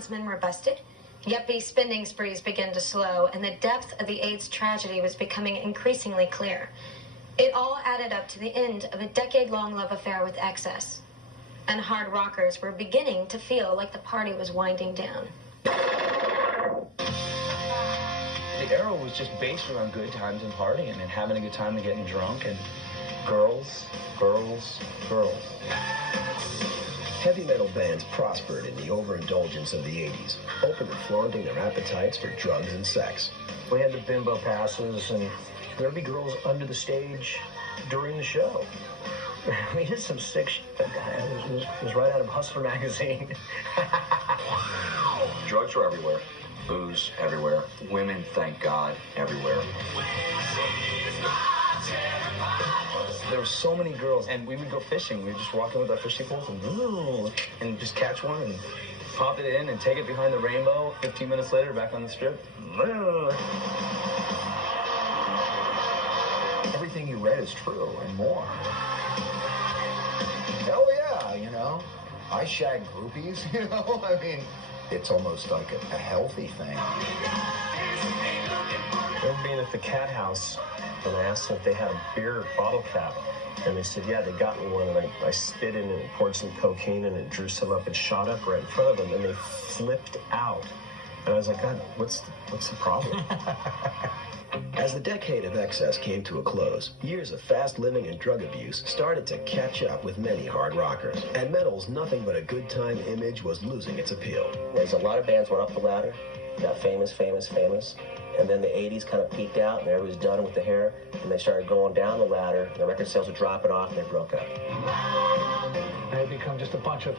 townsmen were busted, yuppie spending sprees began to slow, and the depth of the AIDS tragedy was becoming increasingly clear. It all added up to the end of a decade-long love affair with excess. And hard rockers were beginning to feel like the party was winding down. The era was just based around good times and partying and having a good time and getting drunk and girls, girls, girls. Heavy metal bands prospered in the overindulgence of the 80s, openly flaunting their appetites for drugs and sex. We had the bimbo passes, and there'd be girls under the stage during the show. We did some sick shit. It was right out of Hustler magazine. Drugs were everywhere. Booze everywhere. Women, thank God, everywhere. There were so many girls, and we would go fishing. We'd just walk in with our fishing poles and just catch one and pop it in and take it behind the rainbow. 15 minutes later, back on the strip. Everything you read is true and more. Hell yeah, you know. I shag groupies, you know. I mean, it's almost like a healthy thing. I remember being at the Cat House, and I asked them if they had a beer bottle cap. And they said, yeah, they got me one, and I spit in it and poured some cocaine, and it drew some up and shot up right in front of them, and they flipped out. And I was like, God, what's the problem? As the decade of excess came to a close, years of fast living and drug abuse started to catch up with many hard rockers. And metal's nothing but a good time image was losing its appeal. There's a lot of bands went up the ladder, got famous, and then the 80s kind of peaked out, and everybody was done with the hair, and they started going down the ladder, and the record sales were dropping off, and they broke up. They had become just a bunch of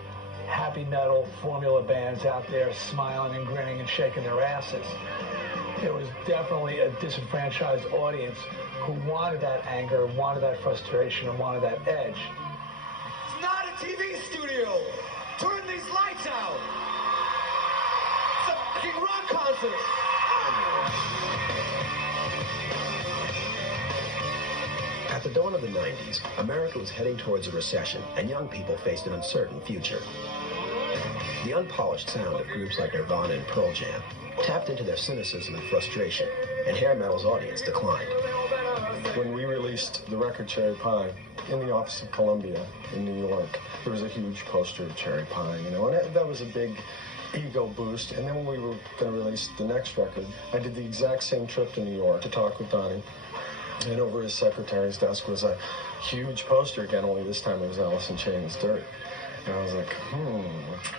happy metal formula bands out there smiling and grinning and shaking their asses. It was definitely a disenfranchised audience who wanted that anger, wanted that frustration, and wanted that edge. It's not a TV studio! Turn these lights out! It's a fucking rock concert! At the dawn of the 90s, America was heading towards a recession, and young people faced an uncertain future. The unpolished sound of groups like Nirvana and Pearl Jam tapped into their cynicism and frustration, and hair metal's audience declined. When we released the record Cherry Pie, in the office of Columbia in New York, there was a huge poster of Cherry Pie, you know, and that was a big ego boost. And then when we were going to release the next record, I did the exact same trip to New York to talk with Donnie. And over his secretary's desk was a huge poster again, only this time it was Alice in Chains' Dirt. And I was like,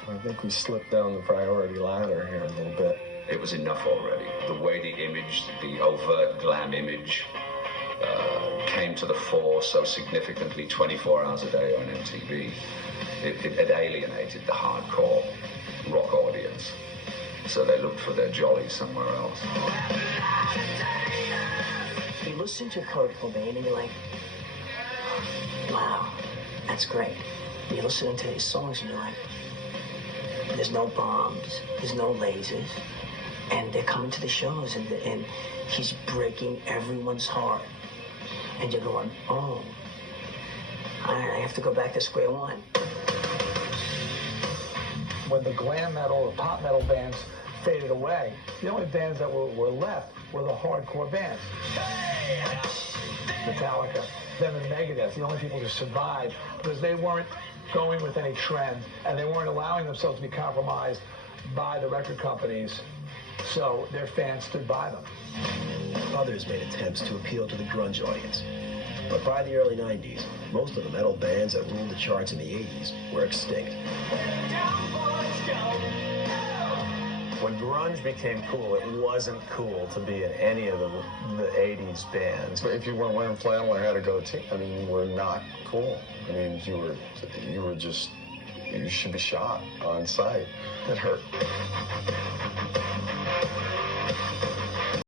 I think we slipped down the priority ladder here a little bit. It was enough already. The way the image, the overt glam image, came to the fore so significantly 24 hours a day on MTV, it alienated the hardcore rock audience. So they looked for their jolly somewhere else. You listen to Kurt Cobain and you're like, wow, that's great. And you're listening to his songs and you're like, there's no bombs, there's no lasers, and they're coming to the shows and he's breaking everyone's heart. And you're going, oh, I have to go back to square one. When the glam metal or pop metal bands faded away, the only bands that were left were the hardcore bands. Metallica, them and Megadeth, the only people to survive because they weren't going with any trend and they weren't allowing themselves to be compromised by the record companies, so their fans stood by them. Others made attempts to appeal to the grunge audience. But by the early 90s, most of the metal bands that ruled the charts in the 80s were extinct. When grunge became cool, it wasn't cool to be in any of the 80s bands. But if you weren't wearing flannel or had a goatee, I mean, you were not cool. I mean, you should be shot on sight. It hurt.